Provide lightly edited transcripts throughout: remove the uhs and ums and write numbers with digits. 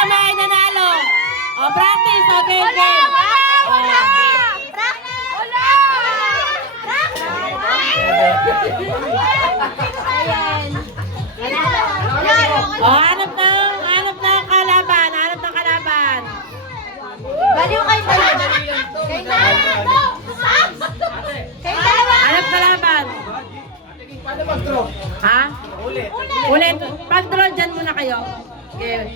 kamay ay nanalo. O, practice. O, game. Wala! Ayan. O, hanap ng kalaban. Baliw kayo talaga. Kay dalawa. Hanap kalaban. Ha? Ulit. Pag-draw dyan muna kayo. Okay.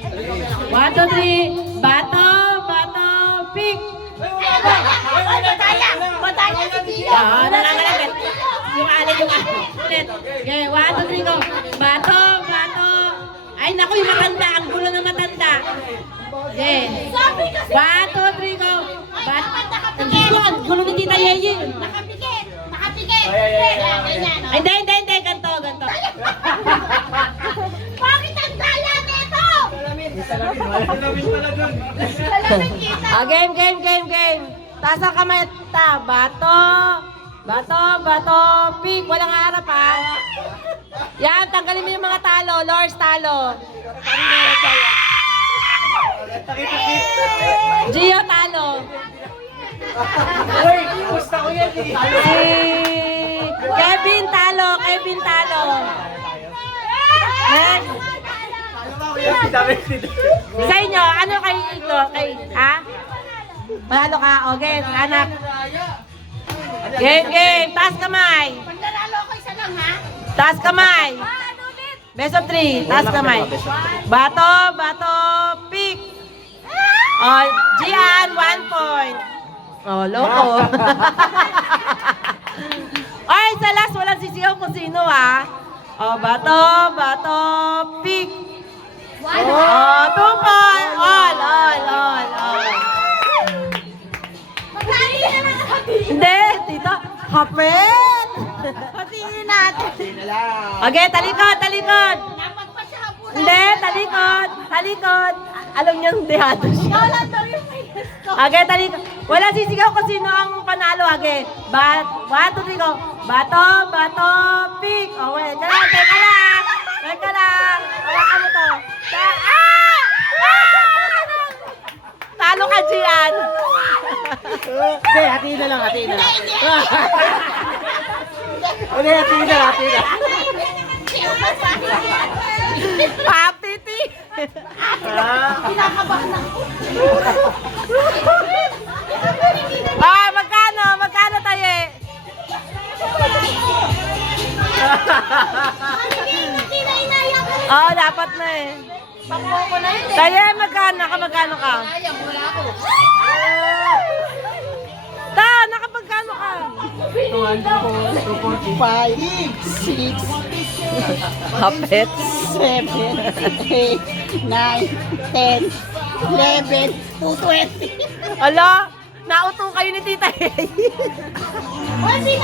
1, 2, 3. Bato, pick. Bataya si Gio. Oo, nangangalagad. Yung alin. Ulit. Okay, 1, 2, 3, go. Bato. Ay, naku, yung matanda. Ang gulo ng matanda. Okay. 1, 2, 3, go. Ang gulo ni Tita Yeye. Nakapikit. Hindi. Ganto. Bakit ang dala nito? Salamin kita. Game. Taas ang kamay. Bato, pick. Walang harap, ha? Yan, tanggalin mo yung mga talo. Lors, talo. Gio, talo. Uy, gusto ko yan eh. Si Kevin, talo. Next. Sa inyo, ano kayo ito? Ha? Manalo ka. Okay, anak. Game. Taas kamay. Pag nanalo ko isa lang, ha? Taas kamay. Best of 3. Taas kamay. Bato, pick. Oh, Gian, 1 point. Oh, loko. Ay, sa last, walang sisiyaw kung sino, ha? Oh, bato, pick. Oh, 2 point. All. Magkali na lang natin. Hindi, tito. Hapit. Patingin natin. Okay, talikod. Dapat pa siya hapunan. Hindi, talikod. Alam niyo, dehado siya. Ikaw lang daw yung may gusto. Okay, talikod. Wala sisigaw kung sino ang panalo. Okay, 1, 2, 3, go. Bato, pick. Oh, wait. Teka lang. Hawakan mo to. Talo ka, Gian. Hindi, hatiin na lang. Uli, hatiin na. Papiti. Kinakabahan ako. Ah, magkano tayo eh? Hindi na inaya ko. Oo, dapat na eh. Pangko na yun eh. Tayo eh, magkano ka? Sayang, wala ako. Nakapagkano ka? 2, 4, 5, 6, Hapit. 7, 8, 9, 10, 11, 220. Ala, nauto kayo ni Tita. Hindi na